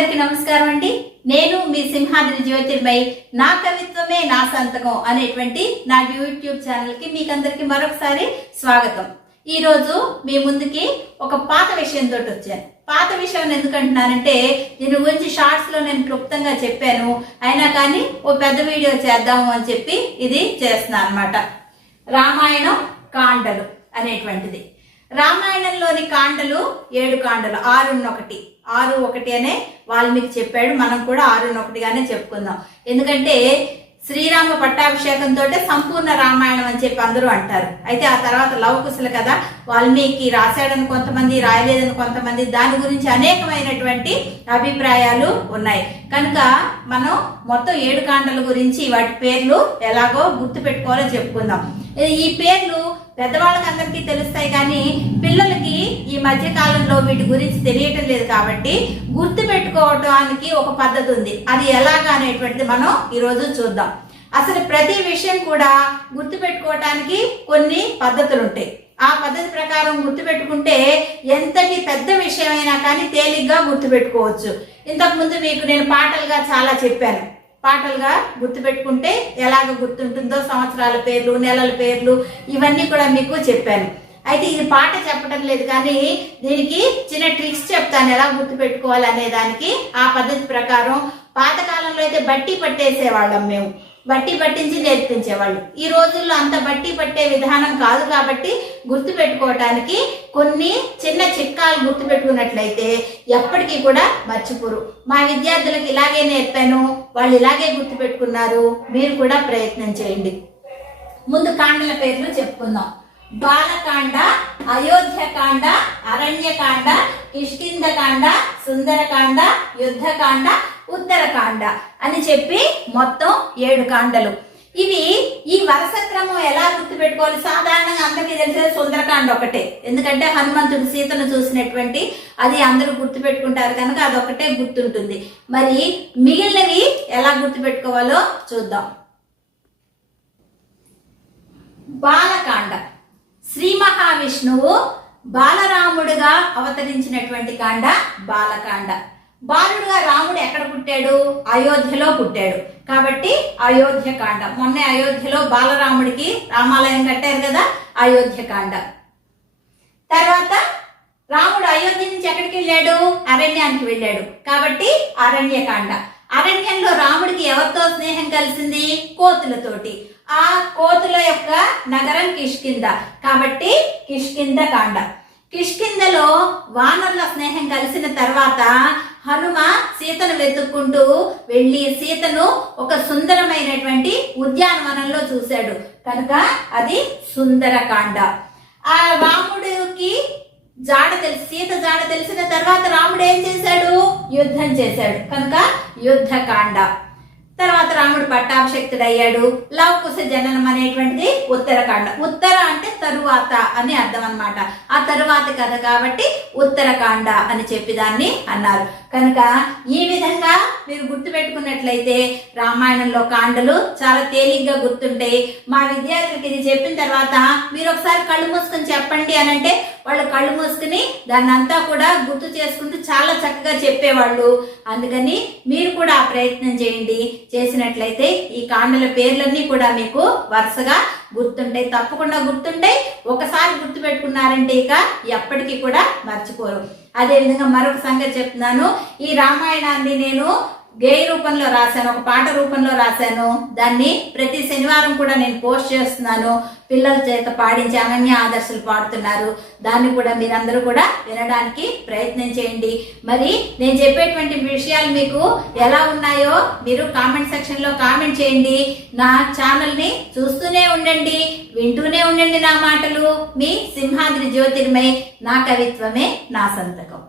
నమస్కారం అండి. నేను మీ సింహాద్రి జ్యోతిర్మై నా కవిత్వమే నా సంతకం అనేటువంటి నా యూట్యూబ్ ఛానల్కి మీకందరికి మరొకసారి స్వాగతం. ఈ రోజు మీ ముందుకి ఒక పాత విషయం తోటి వచ్చాను. పాత విషయం ఎందుకంటున్నానంటే దీని గురించి షార్ట్స్లో నేను క్లుప్తంగా చెప్పాను. అయినా కానీ ఓ పెద్ద వీడియో చేద్దాము అని చెప్పి ఇది చేస్తున్నాను అనమాట రామాయణం కాండలు అనేటువంటిది. రామాయణంలోని కాండలు ఏడు కాండలు ఆరున్నొకటి. ఒకటి ఆరు ఒకటి అనే వాల్మీకి చెప్పాడు. మనం కూడా ఆరున్నొకటిగానే ఒకటిగానే చెప్పుకుందాం. ఎందుకంటే శ్రీరామ పట్టాభిషేకంతో సంపూర్ణ రామాయణం అని చెప్పి అందరూ అంటారు. అయితే ఆ తర్వాత లవకుశల కదా వాల్మీకి రాశాడని కొంతమంది రాయలేదని కొంతమంది దాని గురించి అనేకమైనటువంటి అభిప్రాయాలు ఉన్నాయి. కనుక మనం మొత్తం ఏడు కాండల గురించి వాటి పేర్లు ఎలాగో గుర్తు పెట్టుకోవాలో చెప్పుకుందాం. ఈ పేర్లు పెద్దవాళ్ళకి అందరికీ తెలుస్తాయి కానీ పిల్లలకి ఈ మధ్య కాలంలో వీటి గురించి తెలియటం లేదు కాబట్టి గుర్తు పెట్టుకోవడానికి ఒక పద్ధతి ఉంది. అది ఎలాగా అనేటువంటిది మనం ఈరోజు చూద్దాం. అసలు ప్రతి విషయం కూడా గుర్తు పెట్టుకోవటానికి కొన్ని పద్ధతులు ఉంటాయి ఆ పద్ధతి ప్రకారం గుర్తు పెట్టుకుంటే ఎంతటి పెద్ద విషయమైనా కానీ తేలిగ్గా గుర్తు పెట్టుకోవచ్చు ఇంతకుముందు మీకు నేను పాటలుగా చాలా చెప్పాను. పాటలుగా గుర్తుపెట్టుకుంటే ఎలాగ గుర్తుంటుందో సంవత్సరాల పేర్లు నెలల పేర్లు ఇవన్నీ కూడా మీకు చెప్పాను. అయితే ఇది పాట చెప్పడం లేదు కానీ దీనికి చిన్న ట్రిక్స్ చెప్తాను. ఎలా గుర్తుపెట్టుకోవాలి అనే దానికి ఆ పద్ధతి ప్రకారం పాతకాలంలో అయితే బట్టి పట్టేసేవాళ్ళం మేము. బట్టి పట్టించి నేర్పించేవాళ్ళు. ఈ రోజుల్లో అంత బట్టి పట్టే విధానం కాదు కాబట్టి గుర్తు పెట్టుకోవటానికి కొన్ని చిన్న చిట్కాలు గుర్తు పెట్టుకున్నట్లయితే ఎప్పటికీ కూడా మర్చిపోరు. మా విద్యార్థులకు ఇలాగే నేర్పాను. వాళ్ళు ఇలాగే గుర్తుపెట్టుకున్నారు మీరు కూడా ప్రయత్నం చేయండి. ముందు కాండల పేర్లు చెప్పుకుందాం. బాలకాండ అయోధ్యకాండ అరణ్యకాండ కిష్కిందకాండ సుందరకాండ యుద్ధకాండ ఉత్తరకాండ అని చెప్పి మొత్తం ఏడు కాండలు. ఇవి ఈ వరుస క్రమం ఎలా గుర్తుపెట్టుకోవాలి? సాధారణంగా అందరికీ తెలిసే సుందరకాండ ఒకటే. ఎందుకంటే హనుమంతుడు సీతను చూసినటువంటి అది అందరూ గుర్తుపెట్టుకుంటారు కనుక అదొకటే గుర్తుంటుంది. మరి మిగిలినవి ఎలా గుర్తుపెట్టుకోవాలో చూద్దాం. బాలకాండ. శ్రీ మహావిష్ణువు బాలరాముడుగా అవతరించినటువంటి కాండ బాలకాండ. బాలుడుగా రాముడు ఎక్కడ పుట్టాడు? అయోధ్యలో పుట్టాడు. కాబట్టి అయోధ్య కాండ. మొన్న అయోధ్యలో బాలరాముడికి రామాలయం కట్టారు కదా అయోధ్య కాండ. తర్వాత రాముడు అయోధ్య నుంచి ఎక్కడికి వెళ్ళాడు? అరణ్యానికి వెళ్ళాడు. కాబట్టి అరణ్యకాండ అరణ్యంలో రాముడికి ఎవరితో స్నేహం కలిసింది? కోతులతోటి. ఆ కోతుల యొక్క నగరం కిష్కింద కాబట్టి కిష్కింద కాండ. కిష్కిందలో వానరుల స్నేహం కలిసిన తర్వాత హనుమ సీతను వెతుక్కుంటూ వెళ్ళి సీతను ఒక సుందరమైనటువంటి ఉద్యానవనంలో చూశాడు. కనుక అది సుందరకాండ. ఆ రాముడికి జాడ తెలిసి సీత జాడ తెలిసిన తర్వాత రాముడు ఏం చేశాడు? యుద్ధం చేశాడు. కనుక యుద్ధకాండ. తర్వాత రాముడు పట్టాభిషక్తుడు అయ్యాడు లవకుశ జననం అనేటువంటిది ఉత్తరకాండ ఉత్తర అంటే తరువాత అని అర్థం అనమాట ఆ తరువాత కథ కాబట్టి ఉత్తరకాండ అని చెప్పి దాన్ని అన్నారు. కనుక ఈ విధంగా మీరు గుర్తుపెట్టుకున్నట్లయితే రామాయణంలో కాండలు చాలా తేలిగ్గా గుర్తుంటాయి. మా విద్యార్థులకి ఇది చెప్పిన తర్వాత మీరు ఒకసారి కళ్ళు మూసుకొని చెప్పండి అని అంటే వాళ్ళు కళ్ళు మూసుకుని దాన్ని అంతా కూడా గుర్తు చేసుకుంటూ చాలా చక్కగా చెప్పేవాళ్ళు. అందుకని మీరు కూడా ఆ ప్రయత్నం చేయండి. చేసినట్లయితే ఈ కాండల పేర్లన్నీ కూడా మీకు వరుసగా గుర్తుంటాయి. తప్పకుండా గుర్తుంటాయి. ఒకసారి గుర్తు పెట్టుకున్నారంటే ఇక ఎప్పటికీ కూడా మర్చిపోరు. అదేవిధంగా మరొక సంగతి చెప్తున్నాను. ఈ రామాయణాన్ని నేను గేయ రూపంలో రాశాను ఒక పాట రూపంలో రాశాను. దాన్ని ప్రతి శనివారం కూడా నేను పోస్ట్ చేస్తున్నాను. పిల్లల చేత పాడించి అనన్య ఆదర్శలు పాడుతున్నారు. దాన్ని కూడా మీరందరూ కూడా వినడానికి ప్రయత్నం చేయండి. మరి నేను చెప్పేటువంటి విషయాలు మీకు ఎలా ఉన్నాయో మీరు కామెంట్ సెక్షన్లో కామెంట్ చేయండి. నా ఛానల్ని చూస్తూనే ఉండండి వింటూనే ఉండండి నా మాటలు. మీ సింహాద్రి జ్యోతిర్మై నా కవిత్వమే నా సంతకం.